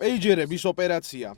პეიჯერების ოპერაცია.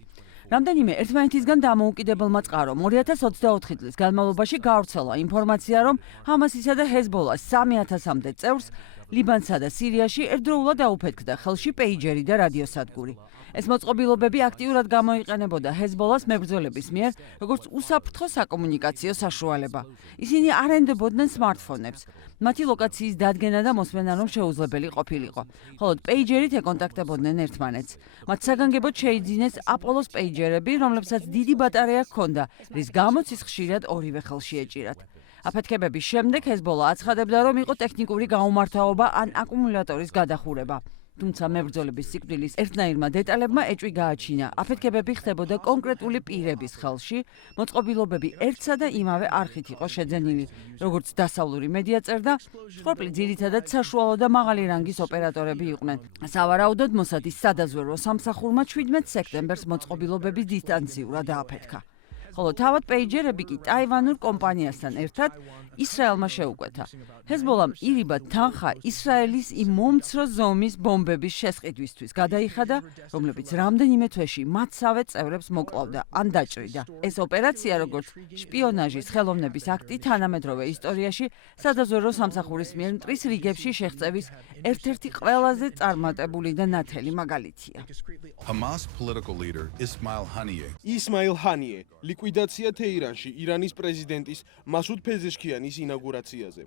რამდენიმე ერთმანეთისგან დამოუკიდებელმა წყარომ 2024 წლის განმავლობაში გავრცელა ინფორმაცია, რომ ჰამასისა და ჰეზბოლას 3000-მდე წევრს ლიბანსა და სირიაში ერთდროულად აუფეთქდა ხელში პეიჯერი და რადიოსადგური. ეს მოწყობილობები აქტიურად გამოიყენებოდა ჰეზბოლას მებრძოლების მიერ, როგორც უსაფრთხო საკომუნიკაციო საშუალება. ისინი არ ენდებოდნენ სმარტფონებს. მათი ლოკაციის დადგენა და მოსმენა რომ შეუძლებელი ყოფილიყო. მხოლოდ პეიჯერით ეკონტაქტებოდნენ ერთმანეთს. მათ საგანგებოდ შეიძინეს აპოლოს პეიჯერები, რომლებსაც დიდი ბატარეა ჰქონდა, რის გამოც ის ხშირად ორივე ხელში ეჭირათ. აფეთქებების შემდეგ ჰეზბოლა აცხადებდა, რომ იყო ტექნიკური გაუმართავობა ან აკუმულატორის გადახურება. თუმცა მებრძოლების სიკვდილის ერთნაირმა დეტალებმა ეჭვი გააჩინა. აფეთქებები ხდებოდა კონკრეტული პირების ხელში, მოწყობილობები ერთსა და იმავე არხით იყო შეძენილი. როგორც დასავლური მედია წერდა, სხორპლი ძირითადად საშუალო და მაღალი რანგის ოპერატორები იყვნენ. სავარაუდოდ მოსადის სადაზვერვო სამსახურმა 17 სექტემბერს მოწყობილობების დისტანციურად ააფეთქა. ხოლო თავად პეიჯერები კი ტაივანურ კომპანიასთან ერთად ისრაელმა შეუკვეთა. ჰეზბოლამ ირიბად თანხა ისრაელის იმ მომცრო ზომის ბომბების შესყიდვისთვის გადაიხადა, რომლებიც რამდენიმე თვეში მათსავე წევრებს მოკლავდა ან დაჭრიდა. ეს ოპერაცია, როგორც შპიონაჟის ხელოვნების აქტი თანამედროვე ისტორიაში, სადაზვერვო სამსახურის მიერ მტრის რიგებში შეღწევის ერთ-ერთი ყველაზე წარმატებული და ნათელი მაგალითია. Hamas political leader ისმაილ ჰანიე ლიკვიდაცია თეირანში ირანის პრეზიდენტის მასუდ ფეზეშქიანის ინაუგურაციაზე.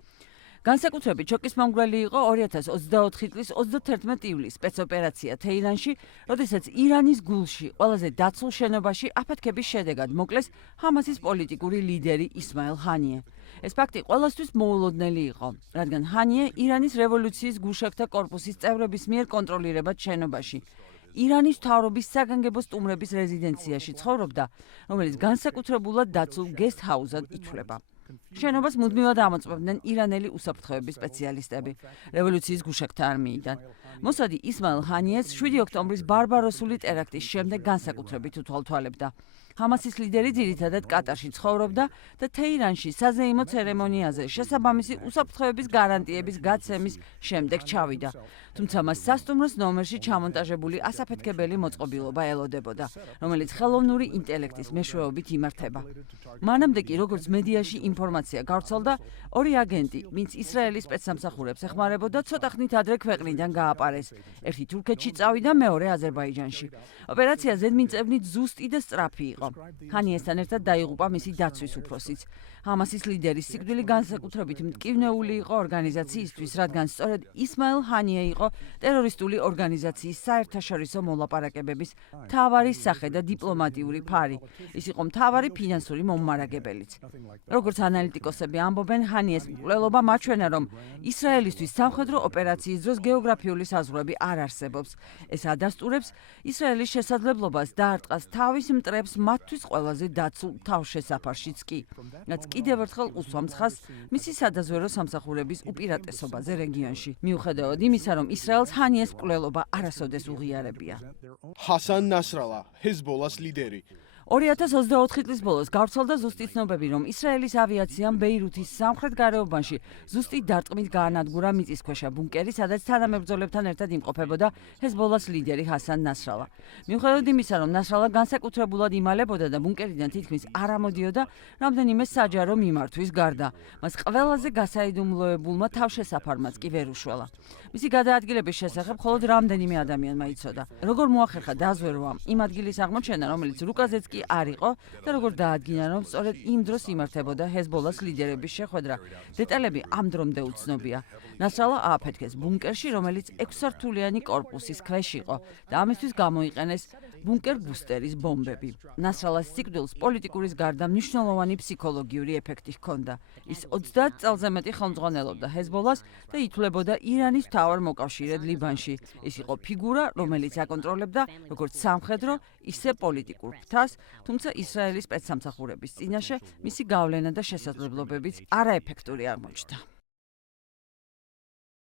განსაკუთრებით შოკისმომგვრელი იყო 2024 წლის 31 ივლისის სპეცოპერაცია თეირანში, როდესაც ირანის გულში ყველაზე დაცულ შენობაში აფეთქების შედეგად მოკლეს ჰამასის პოლიტიკური ლიდერი ისმაილ ჰანიე. ეს ფაქტი ყველასთვის მოულოდნელი იყო, რადგან ჰანიე ირანის რევოლუციის გუშაგთა კორპუსის წევრების მიერ კონტროლირებად შენობაში ირანის მთავრობის საგანგებო სტუმრების რეზიდენციაში ცხოვრობდა, რომელიც განსაკუთრებულად დაცულ გესტ-ჰაუსად ითვლება. შენობას მუდმივად ამოწმებდნენ ირანელი უსაფრთხოების სპეციალისტები რევოლუციის გუშაგთა არმიიდან. მოსადი ისმაილ ჰანიეს 7 ოქტომბრის ბარბაროსული ტერაქტის შემდეგ განსაკუთრებით უთვალთვალებდა. ჰამასის ლიდერი ძირითადად კატარში ცხოვრობდა და თეირანში საზეიმო ცერემონიაზე შესაბამისი უსაფრთხოების გარანტიების გაცემის შემდეგ ჩავიდა. თუმცა მას სასტუმროს ნომერში ჩამონტაჟებული ასაფეთქებელი მოწყობილობა ელოდებოდა, რომელიც ხელოვნური ინტელექტის მეშვეობით იმართება. მანამდე კი, როგორც მედიაში ინფორმაცია გავრცელდა, ორი აგენტი, ვინც ისრაელის სპეცსამსახურებს ეხმარებოდა, ცოტა ხნით ადრე ქვეყნიდან გააპარეს. ერთი თურქეთში წავიდა, მეორე აზერბაიჯანში. ოპერაცია ზედმიწევნით ზუსტი და სწრაფი იყო. ჰანიესთან ერთად დაიღუპა მისი დაცვის უფროსიც. ჰამასის ლიდერის სიკვდილი განსაკუთრებით მტკივნეული იყო ორგანიზაციისთვის, რადგან სწორედ ისმაილ ჰანიე იყო ტერორისტული ორგანიზაციის საერთაშორისო მოლაპარაკებების მთავარი სახე და დიპლომატიური ფარი. ის იყო მთავარი ფინანსური მომმარაგებელიც. როგორც ანალიტიკოსები ამბობენ, ჰანიეს მკვლელობა მაჩვენა, რომ ისრაელისთვის სამხედრო ოპერაციის დროს გეოგრაფიული საზღვრები არ არსებობს. ეს ადასტურებს ისრაელის შესაძლებლობას დაარტყას თავის მტრებს მათთვის ყველაზე დაცულ თავშესაფარშიც კი, რაც კიდევ ერთხელ უსვამს ხაზს მისი სადაზვერვო სამსახურების უპირატესობაზე რეგიონში. მიუხედავად იმისა, რომ ისრაელს ჰანიეს მკვლელობა არასოდეს უღიარებია. ჰასან ნასრალა, ჰეზბოლას ლიდერი. 2024 წლის ბოლოს გავრცელდა ზუსტი ცნობები, რომ ისრაელის ავიაციამ ბეირუთის სამხრეთ გარეუბანში ზუსტი დარტყმით გაანადგურა მიწისქვეშა ბუნკერი, სადაც თანამებრძოლებთან ერთად იმყოფებოდა ჰეზბოლას ლიდერი ჰასან ნასრალა. მიუხედავად იმისა, რომ ნასრალა განსაკუთრებულად იმალებოდა და ბუნკერიდან თითქმის არ ამოდიოდა, რამდენიმე საჯარო მიმართვის გარდა, მას ყველაზე გასაიდუმლოებულმა თავშესაფარმაც კი ვერ უშველა. მისი გადაადგილების შესახებ მხოლოდ რამდენიმე ადამიანმა იცოდა. როგორ მოახერხა დაზვერვამ იმ ადგილის აღმოჩენა, რომელიც რუკაზეც კი არ იყო და როგორ დაადგინა, რომ სწორედ იმ დროს იმართებოდა ჰეზბოლას ლიდერების შეხვედრა. დეტალები ამ დრომდე უცნობია. ნასრალა ააფეთქეს ბუნკერში, რომელიც 6-სართულიანი კორპუსის ქვეშ იყო და ამისთვის გამოიყენეს ბუნკერ ბუსტერის ბომბები. ნასრალას სიკვდილს პოლიტიკურის გარდა მნიშვნელოვანი ფსიქოლოგიური ეფექტი ჰქონდა. ის 30 წელზე მეტი ხელმძღვანელობდა ჰეზბოლას და ითვლებოდა ირანის მთავარ მოკავშირედ ლიბანში. ის იყო ფიგურა, რომელიც აკონტროლებდა როგორც სამხედრო, ისე პოლიტიკურ ფრთას, თუმცა ისრაელის სპეცსამსახურების წინაშე მისი გავლენა და შესაძლებლობებიც არაეფექტური აღმოჩნდა.